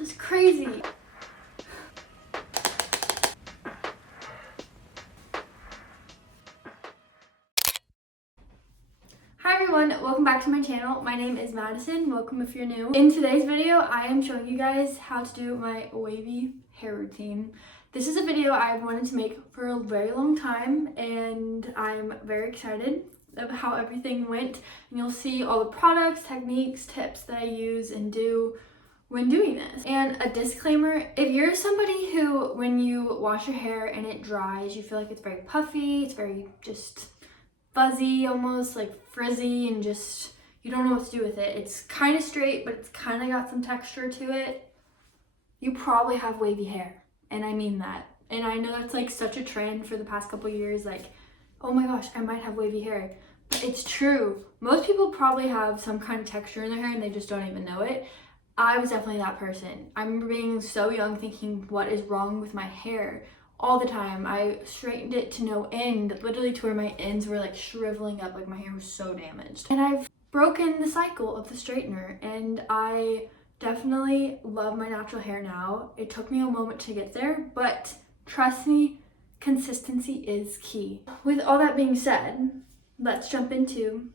This is crazy. Hi everyone, welcome back to my channel. My name is Madison. Welcome if you're new. In today's video, I am showing you guys how to do my wavy hair routine. This is a video I've wanted to make for a very long time, and I'm very excited of how everything went. And you'll see all the products, techniques, tips that I use and do when doing this. And a disclaimer, if you're somebody who, when you wash your hair and it dries, you feel like it's very puffy, it's very just fuzzy, almost like frizzy, and just you don't know what to do with it. It's kind of straight, but it's kind of got some texture to it. You probably have wavy hair, and I mean that. And I know that's like such a trend for the past couple years, like, oh my gosh, I might have wavy hair. But it's true. Most people probably have some kind of texture in their hair and they just don't even know it. I was definitely that person. I remember being so young thinking, what is wrong with my hair? All the time. I straightened it to no end, literally to where my ends were like shriveling up, like my hair was so damaged. And I've broken the cycle of the straightener, and I definitely love my natural hair now. It took me a moment to get there, but trust me, consistency is key. With all that being said, let's jump into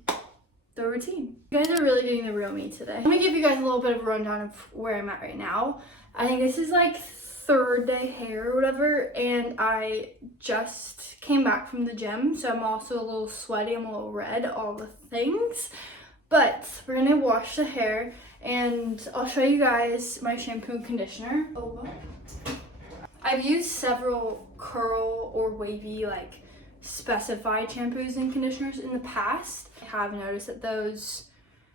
the routine. You guys are really getting the real me today. I'm gonna give you guys a little bit of a rundown of where I'm at right now. I think this is like third day hair or whatever, and I just came back from the gym, so I'm also a little sweaty, I'm a little red, all the things. But we're gonna wash the hair, and I'll show you guys my shampoo and conditioner. I've used several curl or wavy like specified shampoos and conditioners in the past. I have noticed that those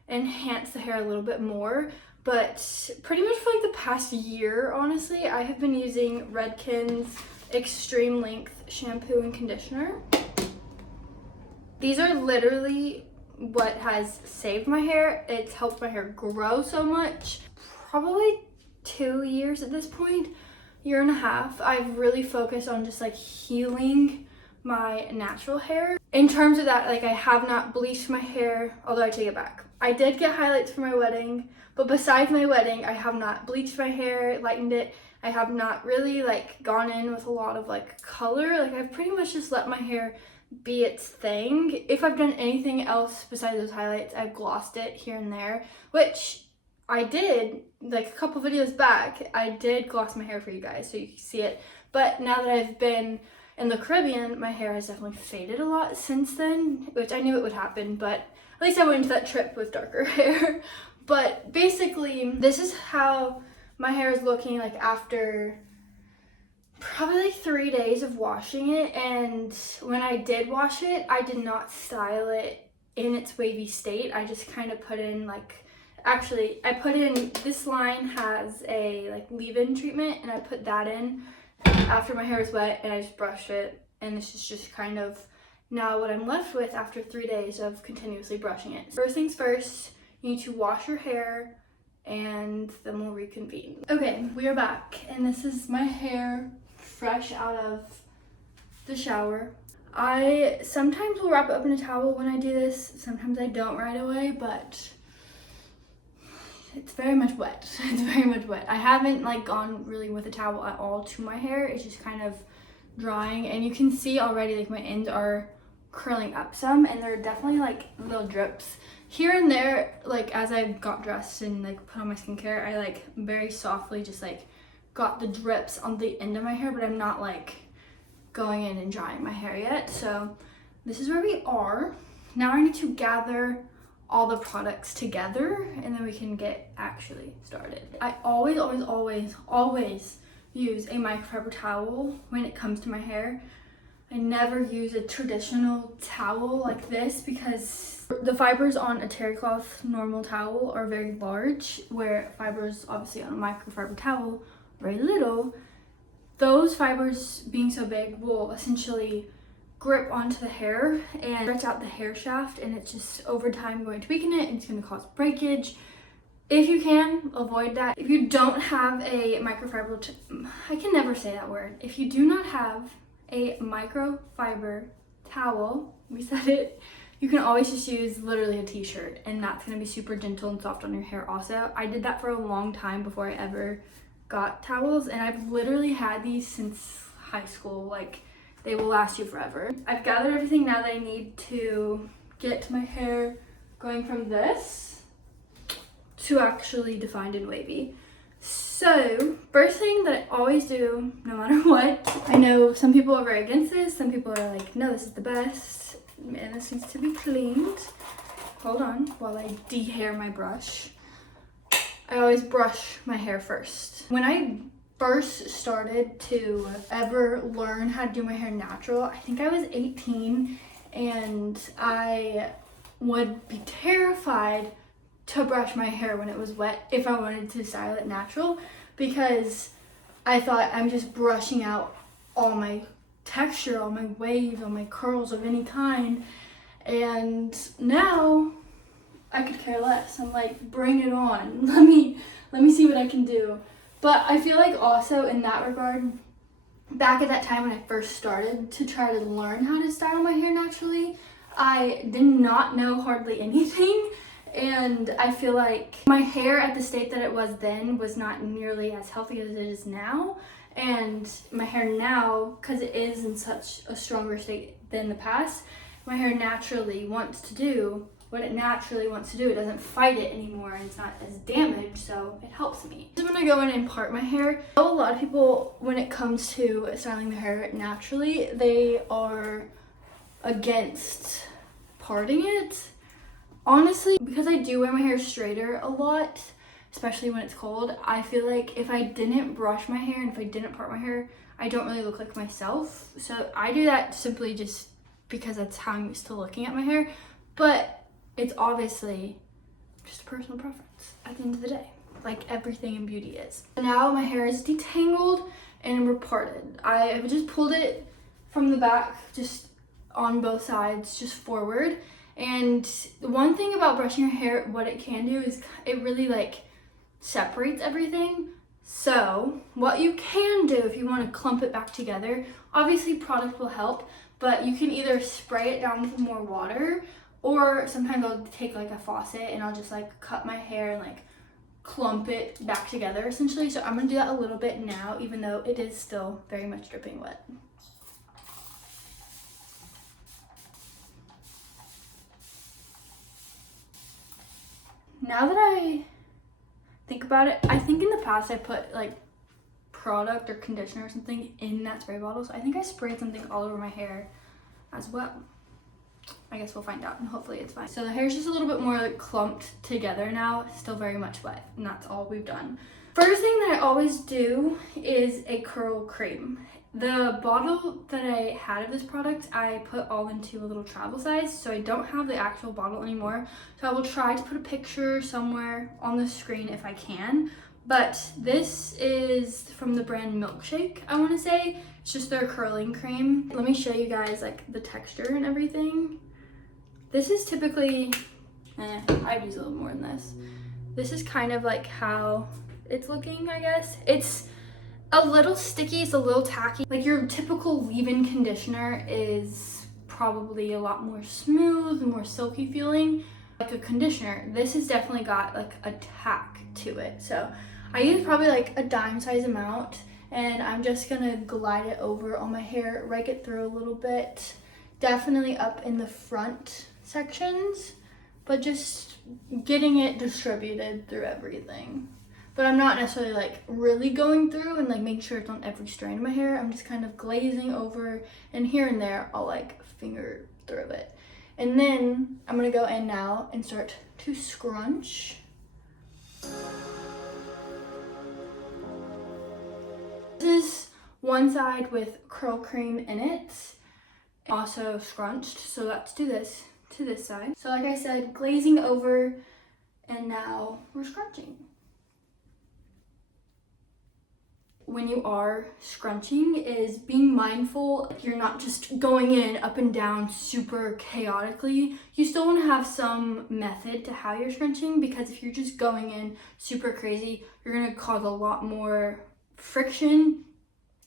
enhance the hair a little bit more, but pretty much for like the past year, honestly, I have been using Redken's Extreme Length shampoo and conditioner. These are literally what has saved my hair. It's helped my hair grow so much. Probably 2 years at this point, year and a half, I've really focused on just like healing my natural hair. In terms of that, like I have not bleached my hair, although I take it back. I did get highlights for my wedding, but besides my wedding, I have not bleached my hair, lightened it. I have not really like gone in with a lot of like color. Like I've pretty much just let my hair be its thing. If I've done anything else besides those highlights, I've glossed it here and there, which I did like a couple videos back. I did gloss my hair for you guys so you can see it. But now that I've been in the Caribbean, my hair has definitely faded a lot since then, which I knew it would happen, but at least I went into that trip with darker hair. But basically, this is how my hair is looking like after probably like 3 days of washing it. And when I did wash it, I did not style it in its wavy state. I just kind of put in like, actually, I put in, this line has a like leave-in treatment, and I put that in after my hair was wet, and I just brushed it, and this is just kind of now what I'm left with after 3 days of continuously brushing it. First things first, you need to wash your hair, and then we'll reconvene. Okay, we are back, and this is my hair fresh out of the shower. I sometimes will wrap it up in a towel when I do this, sometimes I don't right away, but it's very much wet. It's very much wet. I haven't like gone really with a towel at all to my hair. It's just kind of drying, and you can see already like my ends are curling up some, and there are definitely like little drips here and there. Like as I got dressed and like put on my skincare, I like very softly just like got the drips on the end of my hair, but I'm not like going in and drying my hair yet. So this is where we are. Now I need to gather all the products together, and then we can get actually started. I always use a microfiber towel when it comes to my hair. I never use a traditional towel like this because the fibers on a terry cloth normal towel are very large, where fibers obviously on a microfiber towel are very little. Those fibers being so big will essentially grip onto the hair and stretch out the hair shaft, and it's just over time going to weaken it, and it's going to cause breakage. If you can, avoid that. If you don't have a microfiber, I can never say that word. If you do not have a microfiber towel, we said it, you can always just use literally a t-shirt, and that's gonna be super gentle and soft on your hair also. I did that for a long time before I ever got towels, and I've literally had these since high school. Like, they will last you forever. I've gathered everything now that I need to get my hair going from this to actually defined and wavy. So, first thing that I always do, no matter what, I know some people are very against this, some people are like, no, this is the best, and this needs to be cleaned. Hold on while I de-hair my brush. I always brush my hair first. When I first started to ever learn how to do my hair natural, I think I was 18, and I would be terrified to brush my hair when it was wet if I wanted to style it natural, because I thought I'm just brushing out all my texture, all my waves, all my curls of any kind. And now I could care less. I'm like, bring it on. Let me see what I can do. But I feel like also in that regard, back at that time when I first started to try to learn how to style my hair naturally, I did not know hardly anything. And I feel like my hair at the state that it was then was not nearly as healthy as it is now. And my hair now, because it is in such a stronger state than the past, my hair naturally wants to do what it naturally wants to do. It doesn't fight it anymore, and it's not as damaged, so it helps me. I'm gonna go in and part my hair. I know a lot of people, when it comes to styling their hair naturally, they are against parting it. Honestly, because I do wear my hair straighter a lot, especially when it's cold, I feel like if I didn't brush my hair and if I didn't part my hair, I don't really look like myself. So I do that simply just because that's how I'm used to looking at my hair. But it's obviously just a personal preference at the end of the day, like everything in beauty is. Now my hair is detangled and we're parted. I have just pulled it from the back, just on both sides, just forward. And the one thing about brushing your hair, what it can do is it really like separates everything. So what you can do if you want to clump it back together, obviously product will help, but you can either spray it down with more water, or sometimes I'll take like a faucet and I'll just like cut my hair and like clump it back together essentially. So I'm gonna do that a little bit now, even though it is still very much dripping wet. Now that I think about it, I think in the past I put like product or conditioner or something in that spray bottle. So I think I sprayed something all over my hair as well. I guess we'll find out, and hopefully it's fine. So the hair's just a little bit more like clumped together now, still very much wet, and that's all we've done. First thing that I always do is a curl cream. The bottle that I had of this product, I put all into a little travel size, so I don't have the actual bottle anymore. So I will try to put a picture somewhere on the screen if I can. But this is from the brand Milkshake, I want to say. It's just their curling cream. Let me show you guys like the texture and everything. This is typically, I'd use a little more than this. This is kind of like how it's looking, I guess. It's a little sticky, it's a little tacky. Like your typical leave-in conditioner is probably a lot more smooth, more silky feeling. Like a conditioner, this has definitely got like a tack to it. So I use probably like a dime size amount, and I'm just gonna glide it over on my hair, rake it through a little bit, definitely up in the front sections, but just getting it distributed through everything. But I'm not necessarily like really going through and like making sure it's on every strand of my hair. I'm just kind of glazing over, and here and there I'll like finger through it. And then I'm gonna go in now and start to scrunch. This is one side with curl cream in it, also scrunched. So let's do this to this side. So like I said, glazing over, and now we're scrunching. When you are scrunching is being mindful you're not just going in up and down super chaotically. You still want to have some method to how you're scrunching, because if you're just going in super crazy, you're going to cause a lot more friction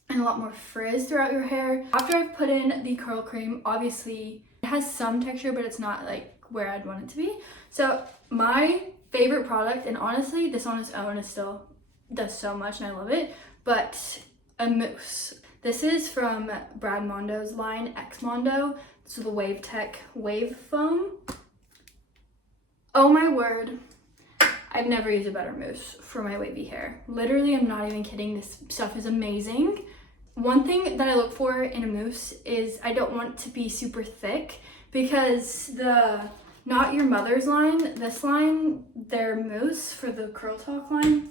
and a lot more frizz throughout your hair. After I've put in the curl cream, obviously it has some texture, but it's not like where I'd want it to be. So my favorite product, and honestly this on its own is still does so much and I love it, but a mousse. This is from XMONDO's line, XMONDO. This is the Wave Tech Wave Foam. Oh my word, I've never used a better mousse for my wavy hair. Literally, I'm not even kidding, this stuff is amazing. One thing that I look for in a mousse is I don't want it to be super thick, because the Not Your Mother's line, this line, their mousse for the Curl Talk line,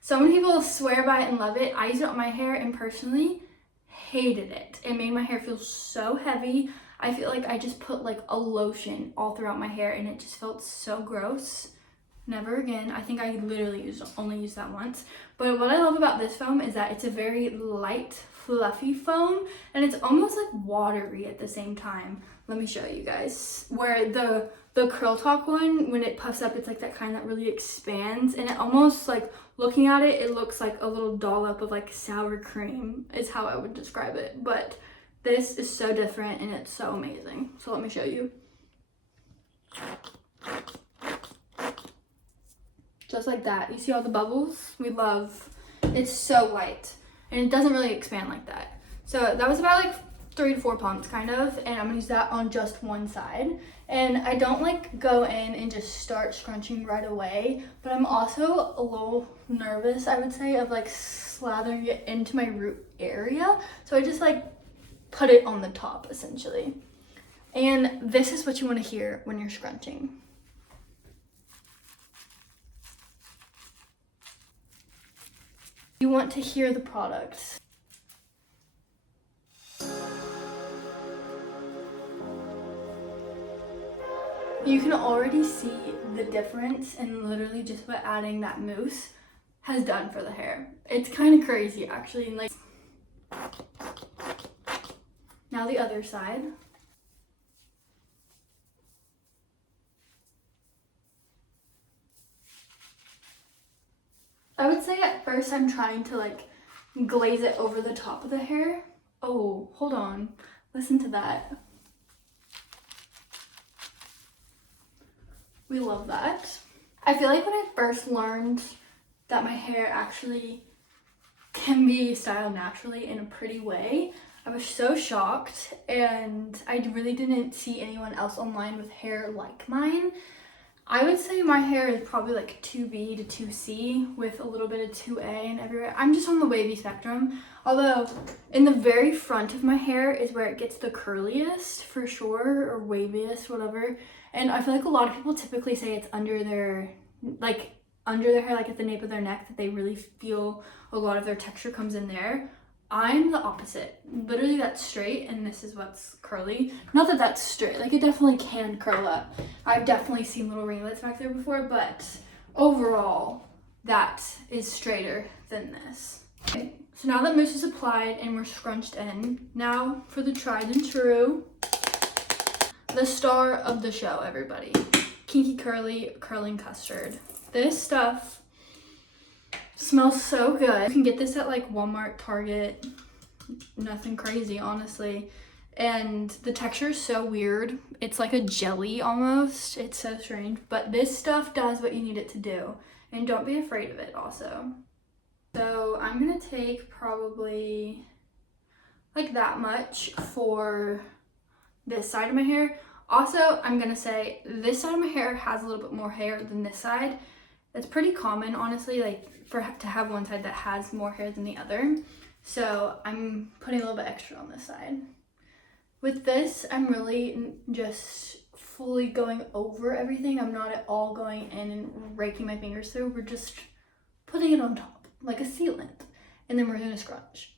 so many people swear by it and love it. I used it on my hair and personally hated it. It made my hair feel so heavy. I feel like I just put like a lotion all throughout my hair and it just felt so gross. Never again. I think I literally only used that once. But what I love about this foam is that it's a very light, fluffy foam, and it's almost like watery at the same time. Let me show you guys. Where the Curl Talk one, when it puffs up, it's like that kind that really expands, and it almost like, looking at it, it looks like a little dollop of like sour cream is how I would describe it. But this is so different and it's so amazing. So let me show you. Just like that. You see all the bubbles? We love, it's so light and it doesn't really expand like that. So that was about like 3 to 4 pumps kind of, and I'm gonna use that on just one side. And I don't like go in and just start scrunching right away, but I'm also a little nervous, I would say, of like slathering it into my root area. So I just like put it on the top essentially. And this is what you want to hear when you're scrunching. You want to hear the product. You can already see the difference in literally just what adding that mousse has done for the hair. It's kind of crazy actually. Like, now the other side. I would say at first I'm trying to like glaze it over the top of the hair. Oh, hold on. Listen to that. We love that. I feel like when I first learned that my hair actually can be styled naturally in a pretty way, I was so shocked, and I really didn't see anyone else online with hair like mine. I would say my hair is probably like 2B to 2C with a little bit of 2A and everywhere. I'm just on the wavy spectrum. Although in the very front of my hair is where it gets the curliest for sure, or waviest, whatever. And I feel like a lot of people typically say it's under their hair, like at the nape of their neck, that they really feel a lot of their texture comes in there. I'm the opposite. Literally that's straight and this is what's curly. Not that that's straight, like it definitely can curl up. I've definitely seen little ringlets back there before, but overall that is straighter than this. Okay, so now that mousse is applied and we're scrunched in, now for the tried and true, the star of the show, everybody. Kinky Curly curling custard. This stuff smells so good. You can get this at like Walmart, Target, nothing crazy honestly. And the texture is so weird. It's like a jelly almost. It's so strange, but this stuff does what you need it to do. And don't be afraid of it also. So I'm gonna take probably like that much for this side of my hair. Also, I'm gonna say this side of my hair has a little bit more hair than this side. It's pretty common, honestly, like to have one side that has more hair than the other. So I'm putting a little bit extra on this side. With this, I'm really just fully going over everything. I'm not at all going in and raking my fingers through. We're just putting it on top, like a sealant. And then we're gonna scrunch.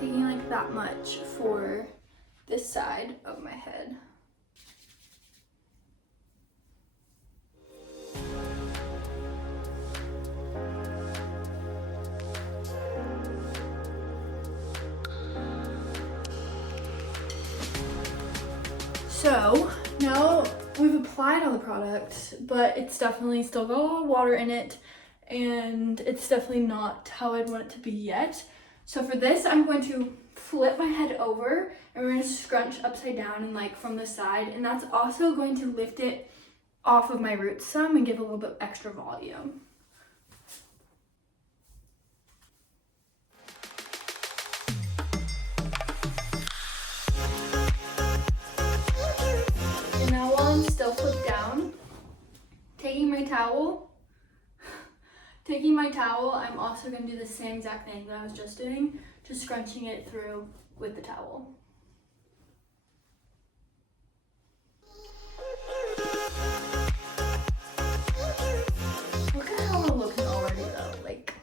Taking like that much for this side of my head. So Now we've applied all the product, but it's definitely still got a lot of water in it, and it's definitely not how I'd want it to be yet. So for this, I'm going to flip my head over and we're going to scrunch upside down and like from the side, and that's also going to lift it off of my roots some and give a little bit extra volume. And now while I'm still flipped down, taking my towel, I'm also going to do the same exact thing that I was just doing, just scrunching it through with the towel. Look at how we're looking already though, like,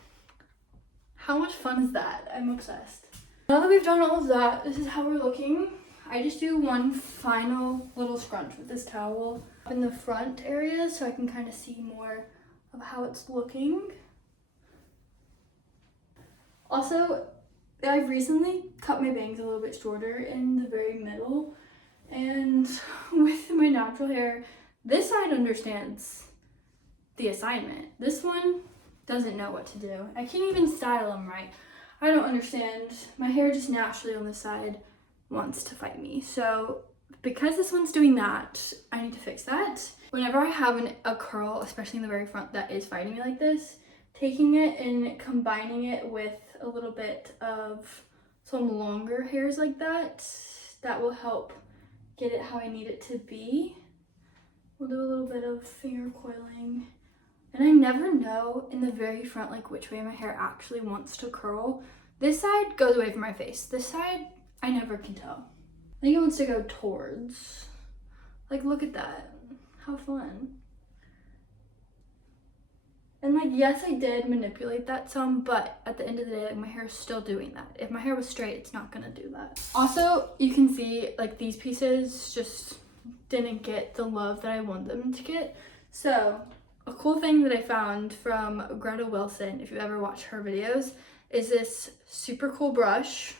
how much fun is that? I'm obsessed. Now that we've done all of that, this is how we're looking. I just do one final little scrunch with this towel in the front area so I can kind of see more of how it's looking. Also, I've recently cut my bangs a little bit shorter in the very middle, and with my natural hair, this side understands the assignment. This one doesn't know what to do. I can't even style them right. I don't understand. My hair just naturally on this side wants to fight me. So because this one's doing that, I need to fix that. Whenever I have a curl, especially in the very front, that is fighting me like this, taking it and combining it with a little bit of some longer hairs like that will help get it how I need it to be. We'll do a little bit of finger coiling. And I never know in the very front like which way my hair actually wants to curl. This side goes away from my face. This side, I never can tell. I think it wants to go towards. Like, look at that. How fun. And like, yes, I did manipulate that some, but at the end of the day, like, my hair is still doing that. If my hair was straight, it's not gonna do that. Also, you can see like these pieces just didn't get the love that I want them to get. So a cool thing that I found from Greta Wilson, if you ever watch her videos, is this super cool brush.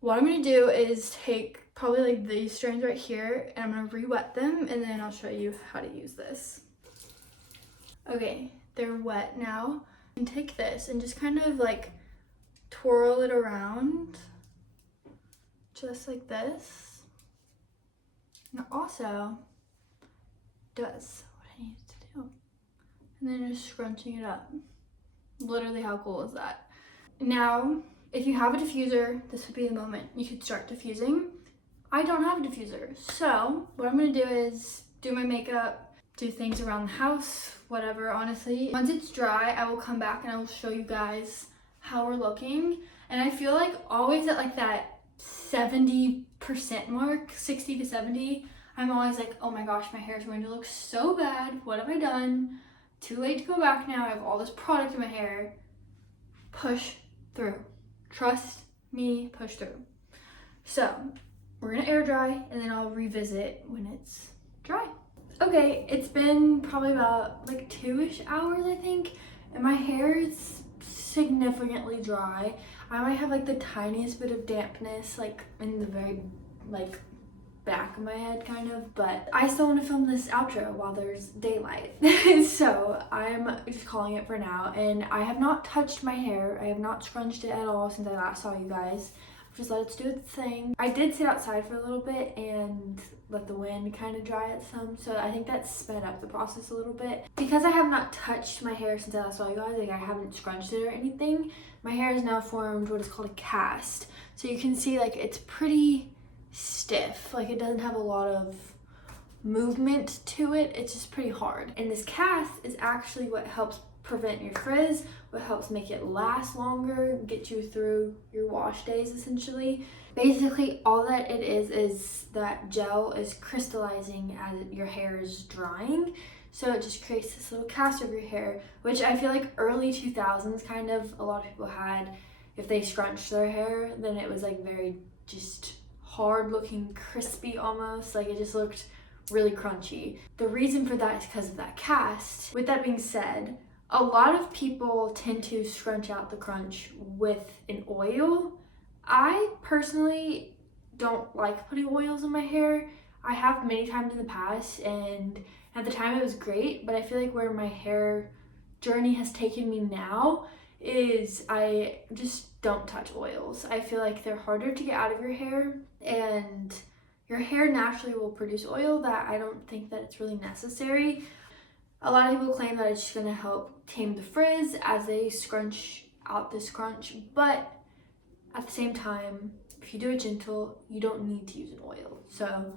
What I'm gonna do is take probably like these strands right here, and I'm gonna re-wet them, and then I'll show you how to use this. Okay, they're wet now. And take this and just kind of like twirl it around, just like this. And it also does what I need it to do. And then just scrunching it up. Literally, how cool is that? Now, if you have a diffuser, this would be the moment you could start diffusing. I don't have a diffuser, so what I'm gonna do is do my makeup, do things around the house, whatever, honestly. Once it's dry, I will come back and I will show you guys how we're looking. And I feel like always at like that 70% mark, 60 to 70, I'm always like, oh my gosh, my hair is going to look so bad. What have I done? Too late to go back now. I have all this product in my hair. Push through. Trust me, push through. So we're gonna air dry and then I'll revisit when it's dry. Okay, it's been probably about like 2-ish hours, I think, and my hair is significantly dry. I might have like the tiniest bit of dampness like in the very like back of my head kind of, but I still want to film this outro while there's daylight. So I'm just calling it for now, and I have not touched my hair. I have not scrunched it at all since I last saw you guys. Just let it do its thing. I did sit outside for a little bit and let the wind kind of dry it some, so I think that sped up the process a little bit. Because I have not touched my hair since I last saw you guys, like I haven't scrunched it or anything, my hair has now formed what is called a cast. So you can see like it's pretty stiff, like it doesn't have a lot of movement to it, it's just pretty hard. And this cast is actually what helps prevent your frizz, what helps make it last longer, get you through your wash days essentially. Basically all that it is that gel is crystallizing as your hair is drying, so it just creates this little cast over your hair, which I feel like early 2000s kind of a lot of people had. If they scrunched their hair, then it was like very just hard looking, crispy almost, like it just looked really crunchy. The reason for that is because of that cast. With that being said, a lot of people tend to scrunch out the crunch with an oil. I personally don't like putting oils in my hair. I have many times in the past, and at the time it was great, but I feel like where my hair journey has taken me now is I just don't touch oils. I feel like they're harder to get out of your hair, and your hair naturally will produce oil that I don't think that it's really necessary. A lot of people claim that it's just going to help tame the frizz as they scrunch out the scrunch, but at the same time, if you do it gentle, you don't need to use an oil. So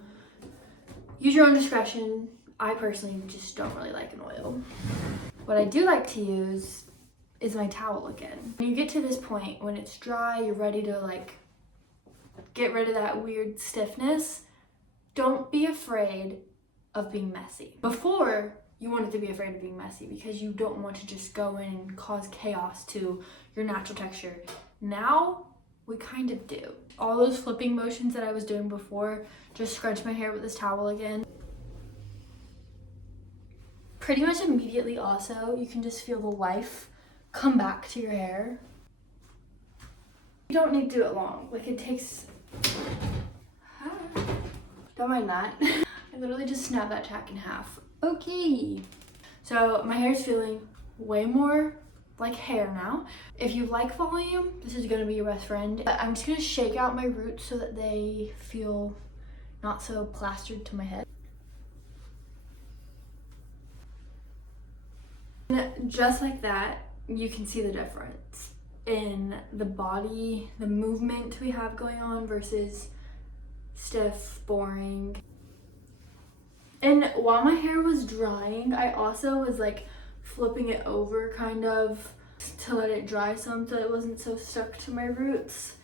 use your own discretion. I personally just don't really like an oil. What I do like to use is my towel again. When you get to this point, when it's dry, you're ready to like get rid of that weird stiffness, don't be afraid of being messy. Before, you wanted to be afraid of being messy because you don't want to just go in and cause chaos to your natural texture. Now, we kind of do. All those flipping motions that I was doing before, just scrunch my hair with this towel again. Pretty much immediately also, you can just feel the life come back to your hair. You don't need to do it long. Like it takes, don't mind that. I literally just snapped that tack in half. Okay. So my hair is feeling way more like hair now. If you like volume, this is gonna be your best friend. But I'm just gonna shake out my roots so that they feel not so plastered to my head. And just like that, you can see the difference in the body, the movement we have going on versus stiff, boring. And while my hair was drying, I also was like flipping it over kind of to let it dry some so it wasn't so stuck to my roots.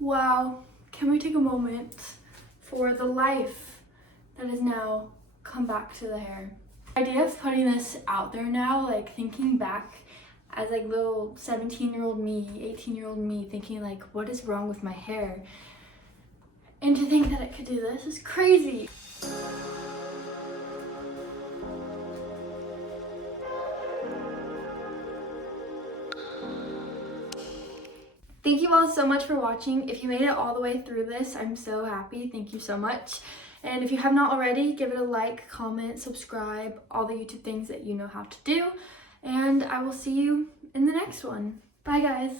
Wow, can we take a moment for the life that has now come back to the hair? The idea of putting this out there now, like thinking back as like little 17-year-old me, 18-year-old me, thinking like, what is wrong with my hair? And to think that it could do this is crazy. Thank you all so much for watching. If you made it all the way through this, I'm so happy. Thank you so much. And if you have not already, give it a like, comment, subscribe, all the YouTube things that you know how to do. And I will see you in the next one. Bye guys.